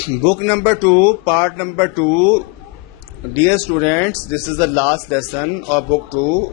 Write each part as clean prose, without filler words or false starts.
Book number 2, part number 2. Dear students, this is the last lesson of book 2.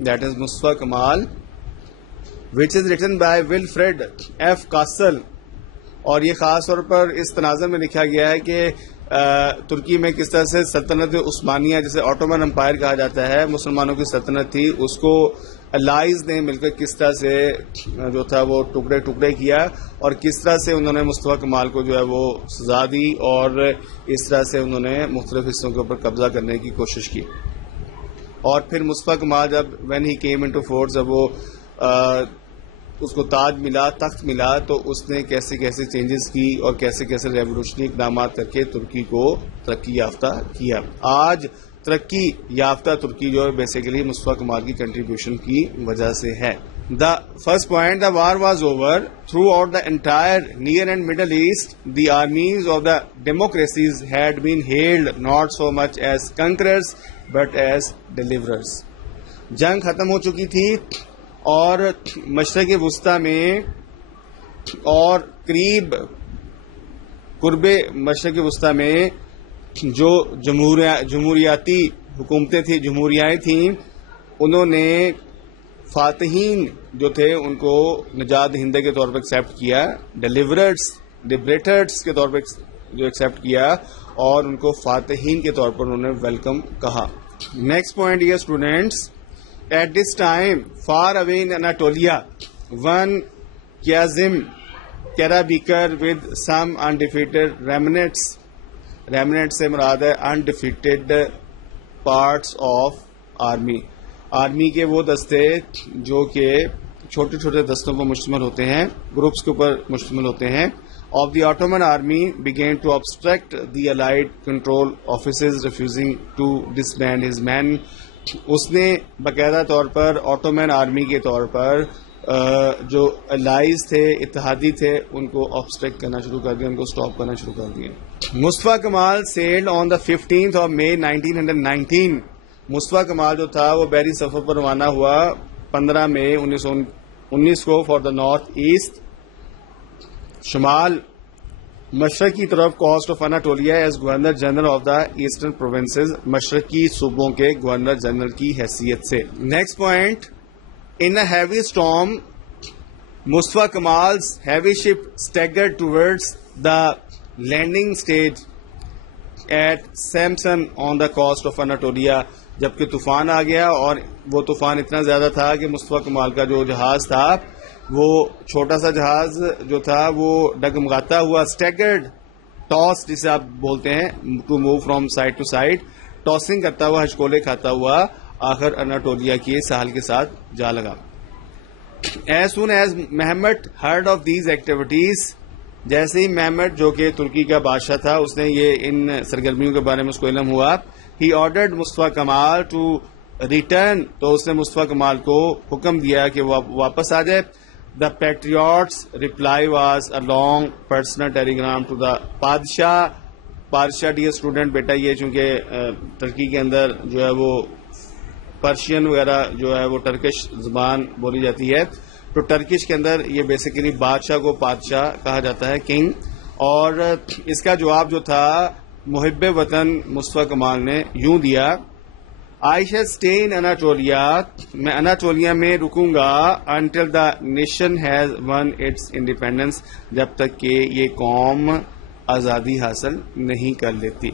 That is Mustafa Kamal, which is written by Wilfred F. Castle. اور یہ خاص طور پر اس تناظر میں لکھا گیا ہے کہ ترکی میں کس طرح سے سلطنت عثمانیہ، جسے آٹومن امپائر کہا جاتا ہے، مسلمانوں کی سلطنت تھی، اس کو الائز نے مل کر کس طرح سے جو تھا وہ ٹکڑے ٹکڑے کیا، اور کس طرح سے انہوں نے مصطفیٰ کمال کو جو ہے وہ سزا دی، اور اس طرح سے انہوں نے مختلف حصوں کے اوپر قبضہ کرنے کی کوشش کی. اور پھر مصطفیٰ کمال جب when he came into force, جب وہ اس کو تاج ملا، تخت ملا، تو اس نے کیسے کیسے چینجز کی اور کیسے کیسے ریولوشنری اقدامات کر کے ترکی کو ترقی یافتہ کیا. آج ترقی یافتہ ترکی جو ہے بیسیکلی مصطفیٰ کمال کی کنٹریبیوشن کی وجہ سے ہے. The first point, the war was over. Throughout the entire Near and Middle East, the armies of the democracies had been hailed not so much as conquerors but as deliverers. جنگ ختم ہو چکی تھی، اور مشرق وسطیٰ میں اور قرب مشرق وسطیٰ میں جو جمہوریاتی حکومتیں تھیں، جمہوریائیں تھیں، انہوں نے فاتحین جو تھے ان کو نجات دہندے کے طور پر ایکسیپٹ کیا، لبریٹرز کے طور پر جو ایکسیپٹ کیا، اور ان کو فاتحین کے طور پر انہوں نے ویلکم کہا. نیکسٹ پوائنٹ یہ students, at this time far away in Anatolia, one Kazim Karabekir with some undefeated remnants سے مراد ہے undefeated parts of army کے وہ دستے جو کہ چھوٹے چھوٹے دستوں پر مشتمل ہوتے ہیں، گروپس کے اوپر مشتمل ہوتے ہیں، of the Ottoman army began to obstruct the allied control offices, refusing to disband his men. اس نے باقاعدہ طور پر آٹومن آرمی کے طور پر جو الائز تھے، اتحادی تھے، ان کو آبسٹریکٹ کرنا شروع کر دیا، ان کو سٹاپ کرنا شروع کر دیا. Mustafa Kemal sailed on the 15th of May 1919. Mustafa Kemal جو تھا وہ بحری سفر پر روانہ ہوا 15 مئی 1919 کو فار دا نارتھ ایسٹ، شمال مشرق کی طرف، coast of Anatolia, as governor general of the eastern provinces, مشرقی صوبوں کے گورنر جنرل کی حیثیت سے. Next point, in a heavy storm Mustafa Kemal's heavy ship staggered towards the landing stage at Samsun on the coast of Anatolia. جبکہ طوفان آ گیا، اور وہ طوفان اتنا زیادہ تھا کہ مصطفیٰ کمال کا جو جہاز تھا، وہ چھوٹا سا جہاز جو تھا وہ ڈگمگاتا ہوا، اسٹیگرڈ ٹاس جسے آپ بولتے ہیں، to move from side to side, tossing کرتا ہوا، ہچکولے کھاتا ہوا، آخر اناٹولیا کے ساحل کے ساتھ جا لگا. As soon as Muhammad heard of these activities, جیسے ہی محمد جو کہ ترکی کا بادشاہ تھا، اس نے یہ ان سرگرمیوں کے بارے میں اس کو علم ہوا، he ordered Mustafa Kemal to return, تو اس نے مصطفیٰ کمال کو حکم دیا کہ وہ واپس آ جائے. The patriot's reply was a long personal telegram to the پادشاہ ڈیئر اسٹوڈنٹ، بیٹا یہ چونکہ ترکی کے اندر جو ہے وہ پرشین وغیرہ جو ہے وہ ٹرکش زبان بولی جاتی ہے، تو ٹرکش کے اندر یہ بیسیکلی بادشاہ کو پادشاہ کہا جاتا ہے، کنگ. اور اس کا جواب جو تھا محب وطن مصطفیٰ کمال نے یوں دیا، I shall stay in Anatolia. میں اناٹولیا میں رکوں گا until the nation has won its independence، جب تک کہ یہ قوم آزادی حاصل نہیں کر لیتی.